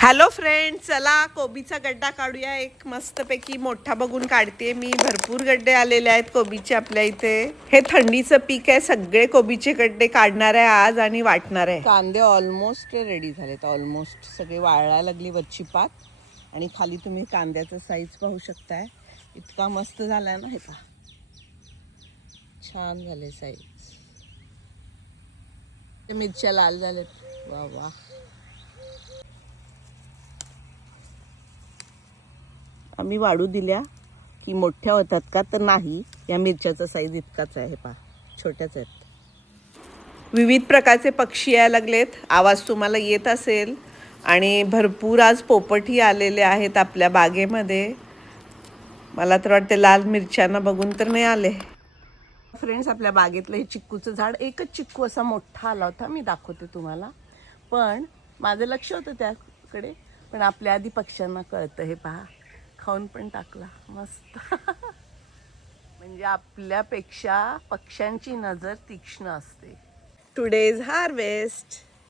Hello friend, चला कोबीचा गड्डा काढूया. एक मस्तपैकी मोठा बघून काढते मी. भरपूर गड्डे आलेले आहेत कोबीचे आपल्या इथे. हे थंडीचं पीक आहे. सगळे कोबीचे गड्डे काढणार आहे आज आणि वाटणार आहे. कांदे ऑलमोस्ट रेडी झालेत. ऑलमोस्ट सगळे वाळायला लागली वरची पात. आणि खाली तुम्ही कांद्याचं साईज पाहू शकताय. इतका मस्त झालाय ना. हे पहा, छान झाले साईज. मिरच्या लाल झालेत. वा वा. आम्ही वाढू दिल्या की मोठ्या होतात का, तर नाही. या मिरच्याचा साईज इतकाच आहे. पहा, छोट्याच आहेत. विविध प्रकारचे पक्षी यायला लागलेत. आवाज तुम्हाला येत असेल. आणि भरपूर आज पोपटही आलेले आहेत आपल्या बागेमध्ये. मला तर वाटते लाल मिरच्यांना बघून तर नाही आले. फ्रेंड्स, आपल्या बागेतलं हे चिक्कूचं झाड, एकच चिक्कू असा मोठा आला होता. मी दाखवते तुम्हाला. पण माझं लक्ष होतं त्याकडे. पण आपल्या आधी पक्ष्यांना कळतं. हे पहा, खाऊन पण टाकला. मस्त. म्हणजे आपल्यापेक्षा पक्ष्यांची नजर तीक्ष्ण असते. Today's harvest.